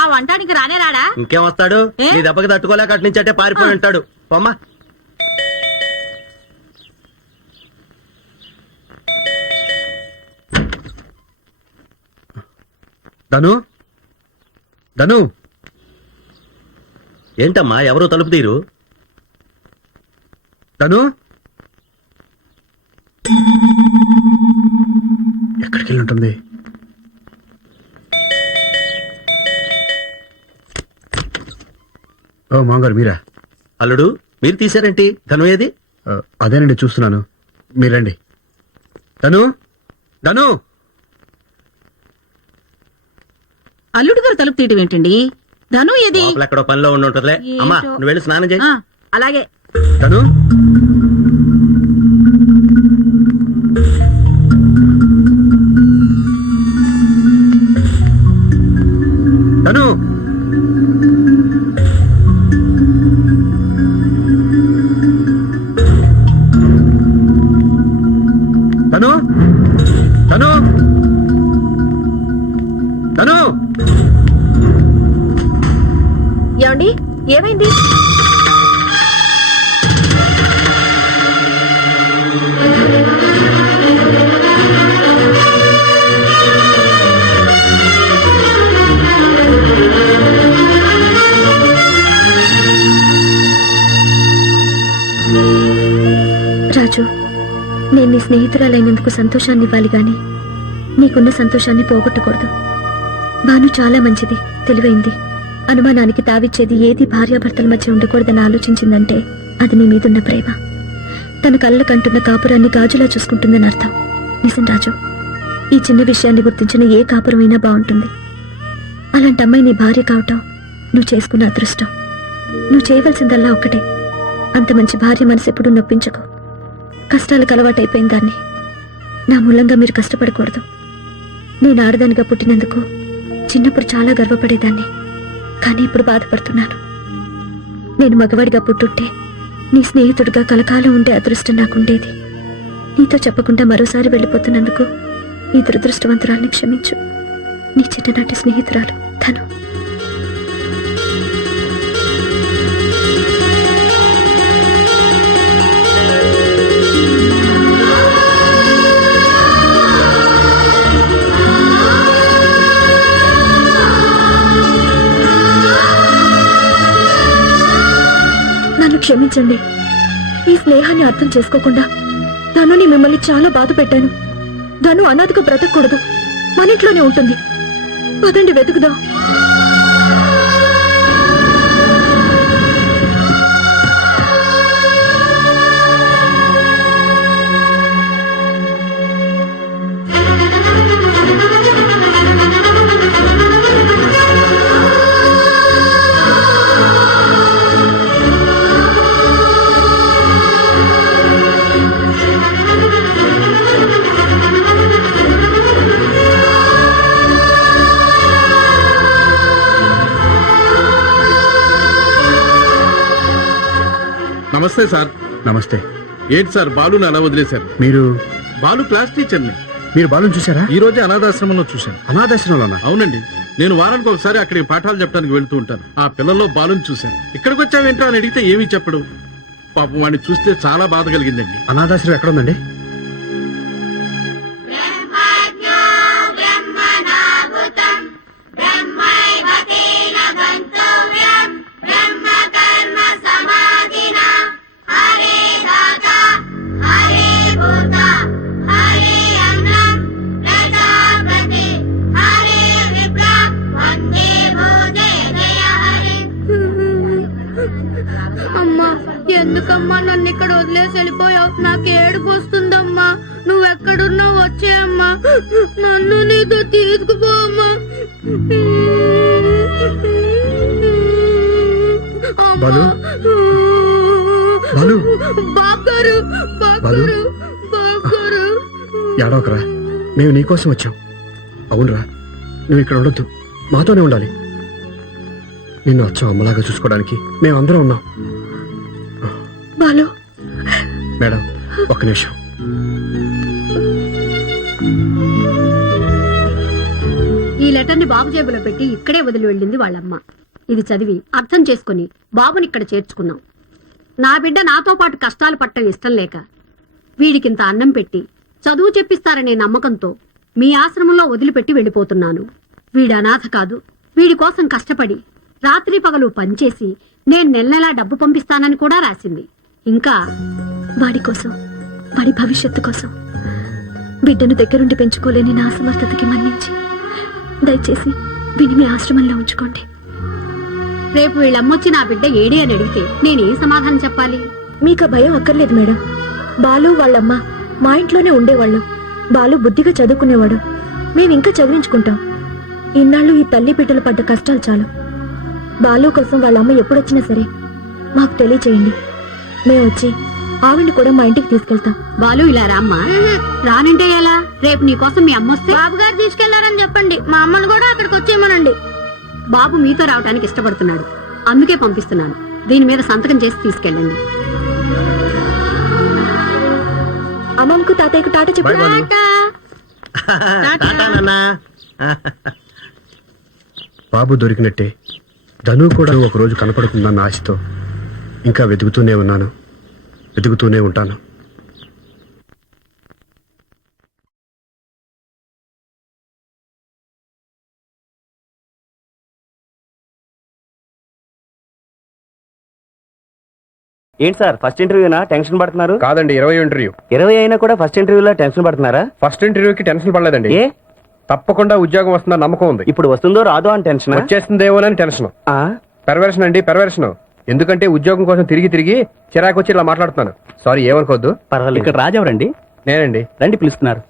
ఆ వంటానికి రానే రాడా? ఇంకేం వస్తాడు? నీ దెబ్బకి తట్టుకోలేక అటు నుంచి అంటే పారిపోయి ఉంటాడు. పొమ్మా. ధను, ధను, ఏంటమ్మా ఎవరు తలుపు తీరు? ధను, ఎక్కడికి వెళ్ళి ఉంటుంది? ఓ మామగారు మీరా? అల్లుడు మీరు తీశారేంటి? ధను ఏది? అదేనండి చూస్తున్నాను. మీరండి. ధను, ధను. అల్లుడు గారు తలుపు తీయటం ఏంటండి? ధను ఏది? ఎక్కడో పనిలో ఉండి ఉంటుందిలే. అమ్మా నువ్వు వెళ్ళి స్నానం చేయి. అలాగే. ధను, ధను, ధను, ధను, ధను. ఏమండి ఏమైంది? రాజు, నేను నీ స్నేహితురాలైనందుకు సంతోషాన్ని ఇవ్వాలి గాని నీకున్న సంతోషాన్ని పోగొట్టకూడదు. భాను చాలా మంచిది, తెలివైంది. అనుమానానికి తావిచ్చేది ఏది భార్యాభర్తల మధ్య ఉండకూడదని ఆలోచించిందంటే అది నీ మీదున్న ప్రేమ. తన కళ్ళ కంటున్న కాపురాన్ని గాజులా చూసుకుంటుందని అర్థం. నిజం రాజు, ఈ చిన్న విషయాన్ని గుర్తించిన ఏ కాపురమైనా బాగుంటుంది. అలాంటి అమ్మాయి నీ భార్య కావటం నువ్వు చేసుకున్న అదృష్టం. నువ్వు చేయవలసిందల్లా ఒక్కటే, అంత మంచి భార్య మనసు ఎప్పుడూ నొప్పించకు. కష్టాలకు అలవాటైపోయిన దాన్ని. నా మూలంగా మీరు కష్టపడకూడదు. నేను ఆడదానిగా పుట్టినందుకు చిన్నప్పుడు చాలా గర్వపడేదాన్ని, కానీ ఇప్పుడు బాధపడుతున్నాను. నేను మగవాడిగా పుట్టుంటే నీ స్నేహితుడిగా కలకాలం ఉండే అదృష్టం నాకుండేది. నీతో చెప్పకుండా మరోసారి వెళ్ళిపోతున్నందుకు ఈ దురదృష్టవంతురాల్ని క్షమించు. నీ చిన్ననాటి స్నేహితురాలు ధను. క్షమించండి. ఈ స్నేహాన్ని అర్థం చేసుకోకుండా ధనుని మిమ్మల్ని చాలా బాధ పెట్టాను. ధను అనాథగా బ్రతకూడదు, మన ఇంట్లోనే ఉంటుంది. పదండి వెతుకుదాం. నమస్తే సార్. నమస్తే. ఏంటి సార్ బాలుని అలా వదిలేశారు? మీరు? బాలు క్లాస్ టీచర్ని. మీరు బాలుని చూసారా? ఈ రోజే అనాథాశ్రమంలో చూశాను. అనాథాశ్రమంలోనా? అవునండి, నేను వారానికి ఒకసారి అక్కడికి పాఠాలు చెప్పడానికి వెళ్తూ ఉంటాను. ఆ పిల్లల్లో బాలుని చూశాను. ఇక్కడికి వచ్చావేంటో అని అడిగితే ఏమీ చెప్పడు. పాపం వాడిని చూస్తే చాలా బాధ కలిగిందండి. అనాథాశ్రమం ఎక్కడ ఉందండి? అమ్మా, ఎందుకమ్మా నన్ను ఇక్కడ వదిలేసి వెళ్ళిపోయావు? నాకు ఏడుపు వస్తుందమ్మా. నువ్వెక్కడున్నా వచ్చేయమ్మా, నన్ను నీతో తీసుకుపోమ్మా. బాలు, బాలు, బాబుగారు, బాబుగారు, బాబుగారు. ఏడవకరా, మేము నీకోసం వచ్చాం. అవునరా, నువ్వు ఇక్కడ ఉండొద్దు, మాతోనే ఉండాలి. నిన్ను అచ్చం అమ్మలాగా చూసుకోవడానికి మేమందరం ఉన్నాం. బాలు. మేడం ఒక్క నిమిషం. ఈ లెటర్ ని బాబు జేబులో పెట్టి ఇక్కడే వదిలి వెళ్ళింది వాళ్ళమ్మ. ఇది చదివి అర్థం చేసుకుని బాబుని ఇక్కడ చేర్చుకున్నాం. నా బిడ్డ నాతో పాటు కష్టాలు పట్టడం ఇష్టం లేక వీడికింత అన్నం పెట్టి చదువు చెప్పిస్తారనే నమ్మకంతో మీ ఆశ్రమంలో వదిలిపెట్టి వెళ్ళిపోతున్నాను. వీడు అనాథ కాదు. వీడి కోసం కష్టపడి రాత్రి పగలు పనిచేసి నేను నెల నెలా డబ్బు పంపిస్తానని కూడా రాసింది. ఇంకా వాడి కోసం, వాడి భవిష్యత్తు కోసం బిడ్డను దగ్గరుండి పెంచుకోలేని నా అసమర్థతకి మన్నించి దయచేసి విని మీ ఆశ్రమంలో ఉంచుకోండి. రేపు వీళ్ళమ్మొచ్చి నా బిడ్డ ఏడి అని అడిగితే నేనేం సమాధానం చెప్పాలి? మీకు ఆ భయం అక్కర్లేదు మేడం. బాలు వాళ్ళమ్మ మా ఇంట్లోనే ఉండేవాళ్ళు. బాలు బుద్ధిగా చదువుకునేవాడు. మేమింకా చదివించుకుంటాం. ఇన్నాళ్ళు ఈ తల్లి బిడ్డలు పడ్డ కష్టాలు చాలు. బాలు కోసం వాళ్ళమ్మ ఎప్పుడొచ్చినా సరే మాకు తెలియచేయండి. మేము వచ్చి ఆవిడ్ని కూడా మా ఇంటికి తీసుకెళ్తాం. బాలు ఇలా రామ్మా. రానంటే ఎలా? రేపు నీ కోసం మీ అమ్మొస్తే బాబు గారు తీసుకెళ్లారని చెప్పండి. మా అమ్మను కూడా అక్కడికి వచ్చేయమనండి. బాబు మీతో రావడానికి ఇష్టపడుతున్నాడు, అందుకే పంపిస్తున్నాను. దీని మీద సంతకం చేసి తీసుకెళ్ళండి. అమ్మమ్మకు తాతయ్యకు టాటా చెప్పు. Bye, బాలు. టాటా నాన్నా. బాబు దొరికినట్టే ధను కూడా ఒక రోజు కనపడుతుందన్న ఆశతో ఇంకా వెతుకుతూనే ఉన్నాను, వెతుకుతూనే ఉంటాను. ఏంటి సార్ ఫస్ట్ ఇంటర్వ్యూనా టెన్షన్ పడుతున్నారు? కాదండి, 20 ఇంటర్వ్యూ. 20 అయినా కూడా ఫస్ట్ ఇంటర్వ్యూలో టెన్షన్ పడుతున్నారా? ఫస్ట్ ఇంటర్వ్యూకి టెన్షన్ పడలేదండి. ఏ తప్పకుండా ఉద్యోగం వస్తుందని నమ్మకం ఉంది. ఇప్పుడు వస్తుందో రాదో అని టెన్షన్. వచ్చేస్తుందేమోనని టెన్షన్. పెర్వర్షన్ అండి, పెర్వర్షన్. ఎందుకంటే ఉద్యోగం కోసం తిరిగి తిరిగి చిరాకు వచ్చి ఇలా మాట్లాడుతున్నాను. సారీ, ఏమనుకోవద్దు. పర్వాలేదు. ఇక్కడ రాజెవరండి? నేనండి. రండి పిలుస్తున్నారు.